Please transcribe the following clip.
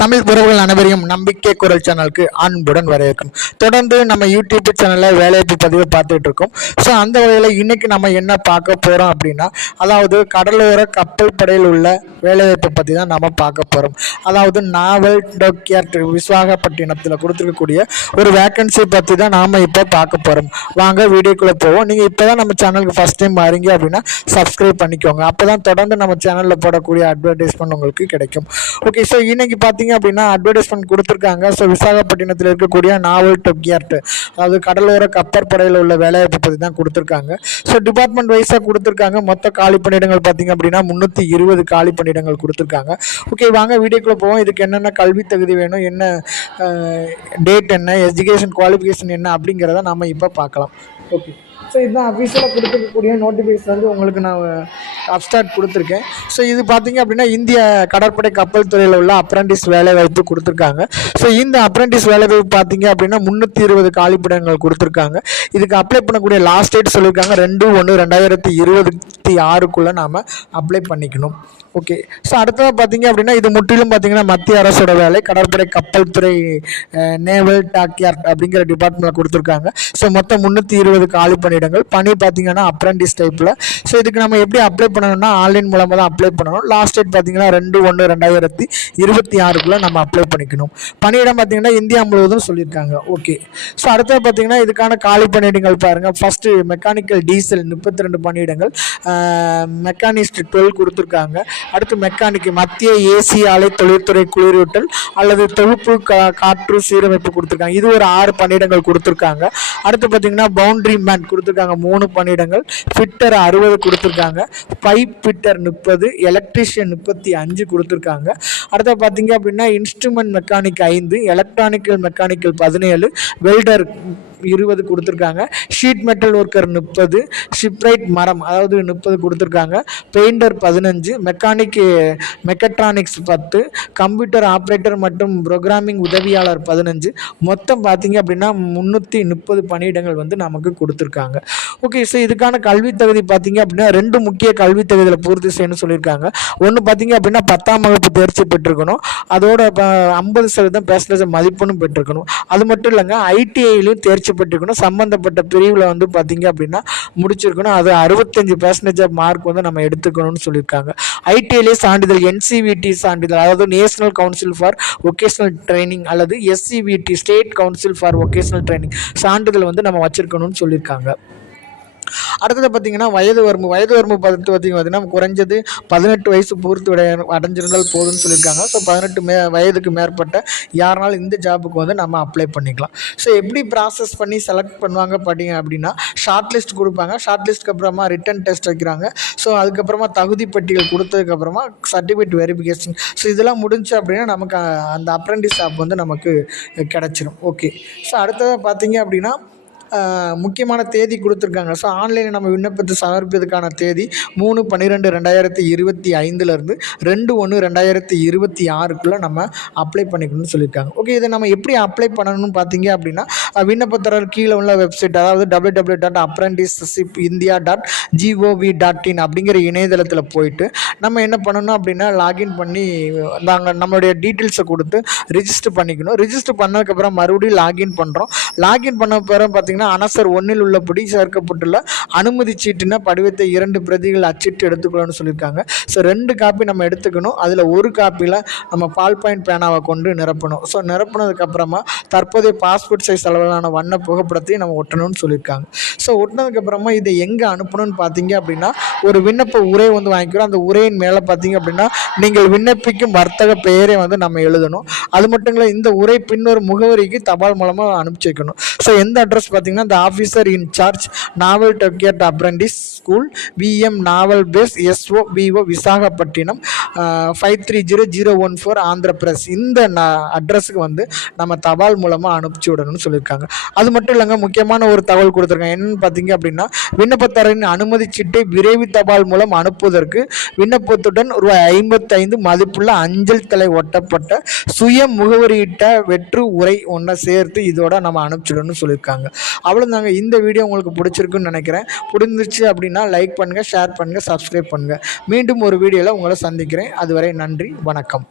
தமிழ் உறவுகள் அனைவரையும் நம்பிக்கை குரல் சேனலுக்கு அன்புடன் வரவேற்கும். தொடர்ந்து நம்ம யூடியூப் சேனலில் வேலைவாய்ப்பு பதிவை பார்த்துட்டு இருக்கோம். ஸோ அந்த வகையில் இன்னைக்கு நம்ம என்ன பார்க்க போகிறோம் அப்படின்னா, அதாவது கடலோர கப்பல் படையில் உள்ள வேலைவாய்ப்பை பற்றி தான் நம்ம பார்க்க போகிறோம். அதாவது நாவல் டோக்யார்ட் விசாகப்பட்டினத்தில் கொடுத்துருக்கக்கூடிய ஒரு வேக்கன்சி பற்றி தான் நாம் இப்போ பார்க்க போகிறோம். வாங்க வீடியோக்குள்ளே போவோம். நீங்கள் இப்போ தான் நம்ம சேனலுக்கு ஃபஸ்ட் டைம் வரீங்க அப்படின்னா சப்ஸ்கிரைப் பண்ணிக்கோங்க. அப்போ தான் தொடர்ந்து நம்ம சேனலில் போடக்கூடிய அட்வர்டைஸ்மெண்ட் உங்களுக்கு கிடைக்கும். ஓகே, ஸோ இன்னைக்கு பார்த்தீங்க அப்படின்னா அட்வர்டைஸ்மெண்ட் கொடுத்துருக்காங்க. ஸோ விசாகப்பட்டினத்தில் இருக்கக்கூடிய நாவல் டோக்யார்ட், அதாவது கடலோர கப்பற்படையில் உள்ள வேலைவாய்ப்பு பற்றி தான் கொடுத்துருக்காங்க. ஸோ டிபார்ட்மெண்ட் வைஸாக கொடுத்துருக்காங்க. மொத்த காலி பணியிடங்கள் பார்த்தீங்க அப்படின்னா 320 காலி பணியிடங்கள் கொடுத்துருக்காங்க. ஓகே, வாங்க வீடியோக்குள்ளே போவோம். இதுக்கு என்னென்ன கல்வி தகுதி வேணும், என்ன டேட், என்ன எஜுகேஷன் குவாலிஃபிகேஷன் என்ன அப்படிங்கிறத நம்ம இப்போ பார்க்கலாம். ஓகே, ஸோ இதுதான் அஃபீஷியலாக கொடுத்துருக்கக்கூடிய நோட்டிஃபிகேஷன் வந்து உங்களுக்கு நான் அப்ஸ்டார்ட் கொடுத்துருக்கேன். ஸோ இது பார்த்தீங்க அப்படின்னா இந்திய கடற்படை கப்பல் துறையில் உள்ள அப்ரெண்டிஸ் வேலைவாய்ப்பு கொடுத்துருக்காங்க. ஸோ இந்த அப்ரெண்டிஸ் வேலைவாய்ப்பு பார்த்தீங்க அப்படின்னா 320 காலிப்பிடங்கள் கொடுத்துருக்காங்க. இதுக்கு அப்ளை பண்ணக்கூடிய லாஸ்ட் டேட் சொல்லியிருக்காங்க 2/1/2026 நாம் அப்ளை பண்ணிக்கணும். ஓகே, ஸோ அடுத்ததாக பார்த்தீங்க அப்படின்னா இது முற்றிலும் பார்த்தீங்கன்னா மத்திய அரசோட வேலை. கடற்படை கப்பல் துறை நேவல் டாக்யார்ட் அப்படிங்கிற டிபார்ட்மெண்ட்டில் கொடுத்துருக்காங்க. ஸோ மொத்தம் 320 காலி பணியிடங்கள். பணி பார்த்தீங்கன்னா அப்ரெண்டிஸ் டைப்பில். ஸோ இதுக்கு நம்ம எப்படி அப்ளை பண்ணணும்னா ஆன்லைன் மூலமாக தான் அப்ளை பண்ணணும். லாஸ்ட் டேட் பார்த்தீங்கன்னா 2/1/2026 நம்ம அப்ளை பண்ணிக்கணும். பணியிடம் பார்த்தீங்கன்னா இந்தியா முழுவதும் சொல்லியிருக்காங்க. ஓகே, ஸோ அடுத்தது பார்த்தீங்கன்னா இதுக்கான காலி பணியிடங்கள் பாருங்கள். ஃபஸ்ட்டு மெக்கானிக்கல் டீசல் 32 பணியிடங்கள், மெக்கானிஸ்ட் 12 கொடுத்துருக்காங்க. அடுத்து மெக்கானிக் மத்திய ஏசி ஆலை தொழில்துறை குளிரூட்டல் அல்லது தொகுப்பு காற்று சீரமைப்பு கொடுத்துருக்காங்க. இது ஒரு 6 பணியிடங்கள் கொடுத்துருக்காங்க. அடுத்து பார்த்தீங்கன்னா பவுண்டரி மேன் கொடுத்துருக்காங்க 3 பணியிடங்கள், ஃபிட்டர் 60 கொடுத்துருக்காங்க, பைப் ஃபிட்டர் 30, எலக்ட்ரிஷியன் 35 கொடுத்துருக்காங்க. அடுத்து பார்த்தீங்க அப்படின்னா instrument mechanic 5, electronical mechanical 17, welder 20 கொடுத்துருக்காங்க, ஷீட் மெட்டல் ஒர்க்கர் 30, ஷிப்ரைட் மரம் அதாவது 30 கொடுத்துருக்காங்க, பெயிண்டர் 15, மெக்கட்ரானிக்ஸ் 10, கம்ப்யூட்டர் ஆப்ரேட்டர் மற்றும் ப்ரோக்ராமிங் உதவியாளர் 15. மொத்தம் பார்த்தீங்க அப்படின்னா 330 பணியிடங்கள் வந்து நமக்கு கொடுத்துருக்காங்க. ஓகே, ஸோ இதுக்கான கல்வி தகுதி பார்த்தீங்க அப்படின்னா 2 முக்கிய கல்வி தகுதியில் பூர்த்தி செய்யணும்னு சொல்லியிருக்காங்க. ஒன்று பார்த்தீங்க அப்படின்னா 10ஆம் வகுப்பு தேர்ச்சி பெற்றிருக்கணும், அதோட 50% பேச்சுலர்ஸ் மதிப்பெண்ணும் பெற்றிருக்கணும். அது மட்டும் இல்லைங்க, ஐடிஐலையும் தேர்ச்சி பெற்றிருக்கணும். சம்பந்தப்பட்ட பிரிவில் வந்து பார்த்தீங்க அப்படின்னா முடிச்சிருக்கணும். அது 65% ஆஃப் மார்க் வந்து நம்ம எடுத்துக்கணும்னு சொல்லியிருக்காங்க. ஐடிஐலே சான்றிதழ் NCVT சான்றிதழ், அதாவது national council for vocational training அல்லது SCVT state council for vocational training சான்றிதழ் வந்து நம்ம வச்சிருக்கணும்னு சொல்லியிருக்காங்க. அடுத்தது பார்த்தீங்கன்னா வயது வரம்பு பார்த்து பார்த்தீங்கன்னா குறைஞ்சது 18 வயசு பூர்த்தி அடைஞ்சிருந்தால் போதும்னு சொல்லியிருக்காங்க. ஸோ 18 வயதுக்கு மேற்பட்ட யாருனாலும் இந்த ஜாபுக்கு வந்து நம்ம அப்ளை பண்ணிக்கலாம். ஸோ எப்படி ப்ராசஸ் பண்ணி செலக்ட் பண்ணுவாங்க பார்த்தீங்க அப்படின்னா ஷார்ட் லிஸ்ட் கொடுப்பாங்க. ஷார்ட் லிஸ்ட்க்கு அப்புறமா ரிட்டன் டெஸ்ட் வைக்கிறாங்க. ஸோ அதுக்கப்புறமா தகுதி பட்டியல் கொடுத்ததுக்கப்புறமா சர்டிஃபிகேட் வெரிஃபிகேஷன். ஸோ இதெல்லாம் முடிஞ்சு அப்படின்னா நமக்கு அந்த அப்ரெண்டிஸ் ஜாப் வந்து நமக்கு கிடச்சிரும். ஓகே, ஸோ அடுத்ததாக பார்த்தீங்க அப்படின்னா முக்கியமான தேதி கொடுத்துருக்காங்க. ஸோ ஆன்லைனில் நம்ம விண்ணப்பத்தை சமர்ப்பிப்பதற்கான தேதி 3/12/2025 2/1/2026 நம்ம அப்ளை பண்ணிக்கணும்னு சொல்லியிருக்காங்க. ஓகே, இதை நம்ம எப்படி அப்ளை பண்ணணும்னு பார்த்தீங்க அப்படின்னா விண்ணப்பத்தர கீழே உள்ள வெப்சைட், அதாவது www.apprenticeshipindia.gov.in அப்படிங்கிற இணையதளத்தில் போயிட்டு நம்ம என்ன பண்ணணும் அப்படின்னா லாகின் பண்ணி நாங்கள் நம்மளுடைய டீட்டெயில்ஸை கொடுத்து ரிஜிஸ்டர் பண்ணிக்கணும். ரிஜிஸ்டர் பண்ணதுக்கப்புறம் மறுபடியும் லாகின் பண்ணுறோம். லாகின் பண்ண பிறகு பார்த்தீங்கன்னா அனசர் 1 உள்ளபடி சேர்க்கப்பட்டுள்ள அனுமதி சீட்டுனா படிவத்தை 2 பிரதிகள் அச்சிட்டு எடுத்துக்கணும்னு சொல்லியிருக்காங்க. ஸோ 2 காப்பி நம்ம எடுத்துக்கணும். அதில் ஒரு காப்பியில் நம்ம பால் பாயிண்ட் பேனாவை கொண்டு நிரப்பணும். ஸோ நிரப்புனதுக்கப்புறமா தற்போதைய பாஸ்போர்ட் சைஸ் அளவிலான வண்ண புகைப்படத்தையும் நம்ம ஒட்டணும்னு சொல்லியிருக்காங்க. ஸோ ஒட்டினதுக்கப்புறமா இதை எங்கே அனுப்பணும்னு பார்த்தீங்க அப்படின்னா ஒரு விண்ணப்ப உரை வந்து வாங்கிக்கிறோம். அந்த உரையின் மேலே பார்த்தீங்க அப்படின்னா நீங்கள் விண்ணப்பிக்கும் வர்த்தக பெயரை வந்து நம்ம எழுதணும். அது மட்டும் இல்லை, இந்த உரை பின்னொரு முகவரிக்கு தபால் மூலமாக அனுப்பிச்சி வைக்கணும். ஸோ எந்த அட்ரஸ் பார்த்தீங்கன்னா the officer in charge naval dockyard apprentice school VM naval base SOVO Visakhapatnam 530014 Andhra Pradesh. இந்த அட்ரஸுக்கு வந்து நம்ம தபால் மூலமாக அனுப்பிச்சி விடணும்னு சொல்லியிருக்காங்க. அது மட்டும் இல்லைங்க, முக்கியமான ஒரு தகவல் கொடுத்துருக்காங்க. என்னன்னு பார்த்தீங்க அப்படின்னா விண்ணப்பத்தரின் அனுமதி சீட்டை விரைவு தபால் மூலம் அனுப்புவதற்கு விண்ணப்பத்துடன் ₹55 மதிப்புள்ள அஞ்சல் தலை ஒட்டப்பட்ட சுய முகவரியிட்ட வெற்று உரை ஒன்றை சேர்த்து இதோட நம்ம அனுப்பிச்சிடணும்னு சொல்லியிருக்காங்க. அவ்வளோதாங்க. இந்த வீடியோ உங்களுக்கு பிடிச்சிருக்குன்னு நினைக்கிறேன். பிடிச்சிருச்சு அப்படின்னா லைக் பண்ணுங்கள், ஷேர் பண்ணுங்கள், சப்ஸ்கிரைப் பண்ணுங்கள். மீண்டும் ஒரு வீடியோவில் உங்களை சந்திக்கிறேன். அதுவரை நன்றி, வணக்கம்.